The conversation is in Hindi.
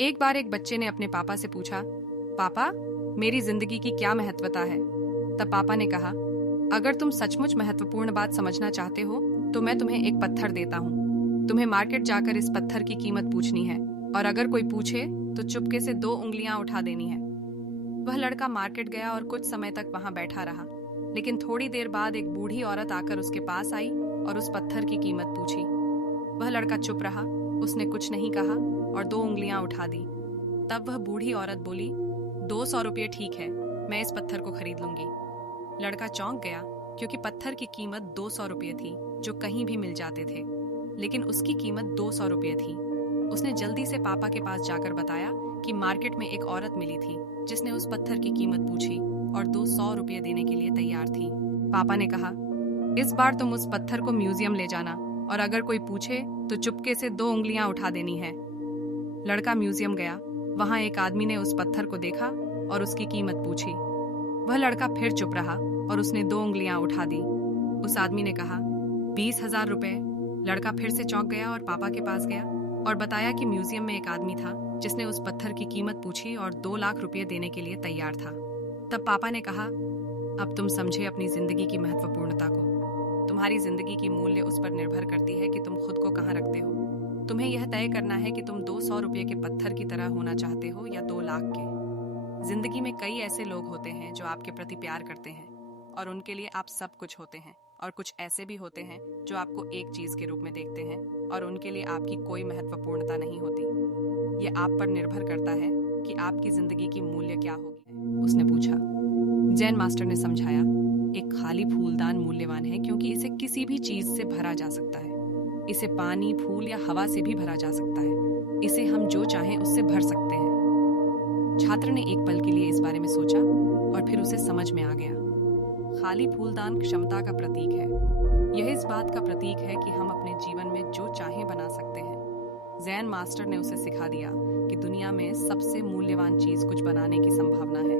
एक बार एक बच्चे ने अपने पापा से पूछा, पापा, मेरी जिंदगी की क्या महत्वता है। तब पापा ने कहा, अगर तुम सचमुच महत्वपूर्ण बात समझना चाहते हो तो मैं तुम्हें एक पत्थर देता हूँ। तुम्हें मार्केट जाकर इस पत्थर की कीमत पूछनी है और अगर कोई पूछे तो चुपके से 2 उंगलियां उठा देनी है। वह लड़का मार्केट गया और कुछ समय तक वहां बैठा रहा, लेकिन थोड़ी देर बाद एक बूढ़ी औरत आकर उसके पास आई और उस पत्थर की कीमत पूछी। वह लड़का चुप रहा, उसने कुछ नहीं कहा और 2 उंगलियां उठा दी। तब वह बूढ़ी औरत बोली, 200 रुपये ठीक है, मैं इस पत्थर को खरीद लूंगी। लड़का चौंक गया क्योंकि पत्थर की कीमत 200 रुपये थी, जो कहीं भी मिल जाते थे, लेकिन उसकी कीमत 200 रुपये थी। उसने जल्दी से पापा के पास जाकर बताया कि मार्केट में एक औरत मिली थी जिसने उस पत्थर की कीमत पूछी और 200 रुपये देने के लिए तैयार थी। पापा ने कहा, इस बार तुम उस पत्थर को म्यूजियम ले जाना और अगर कोई पूछे तो चुपके से 2 उंगलियां उठा देनी है। लड़का म्यूजियम गया। वहां एक आदमी ने उस पत्थर को देखा और उसकी कीमत पूछी। वह लड़का फिर चुप रहा और उसने 2 उंगलियां उठा दी। उस आदमी ने कहा, 20,000 रुपए। लड़का फिर से चौंक गया और पापा के पास गया और बताया कि म्यूजियम में एक आदमी था जिसने उस पत्थर की कीमत पूछी और 2 लाख रुपए देने के लिए तैयार था। तब पापा ने कहा, अब तुम समझे अपनी जिंदगी की महत्वपूर्णता को। तुम्हारी जिंदगी की मूल्य उस पर निर्भर करती है कि तुम खुद को कहाँ रखते हो। तुम्हें यह तय करना है कि तुम 200 रुपये के पत्थर की तरह होना चाहते हो या 2 लाख के। जिंदगी में कई ऐसे लोग होते हैं जो आपके प्रति प्यार करते हैं और उनके लिए आप सब कुछ होते हैं, और कुछ ऐसे भी होते हैं जो आपको एक चीज के रूप में देखते हैं और उनके लिए आपकी कोई महत्वपूर्णता नहीं होती। ये आप पर निर्भर करता है कि आपकी जिंदगी की मूल्य क्या होगी। उसने पूछा। जैन मास्टर ने समझाया, एक खाली फूलदान मूल्यवान है क्योंकि इसे किसी भी चीज से भरा जा सकता है। इसे पानी, फूल या हवा से भी भरा जा सकता है। इसे हम जो चाहें उससे भर सकते हैं। छात्र ने एक पल के लिए इस बारे में सोचा और फिर उसे समझ में आ गया। खाली फूलदान क्षमता का प्रतीक है। यह इस बात का प्रतीक है कि हम अपने जीवन में जो चाहें बना सकते हैं। जैन मास्टर ने उसे सिखा दिया कि दुनिया में सबसे मूल्यवान चीज कुछ बनाने की संभावना है।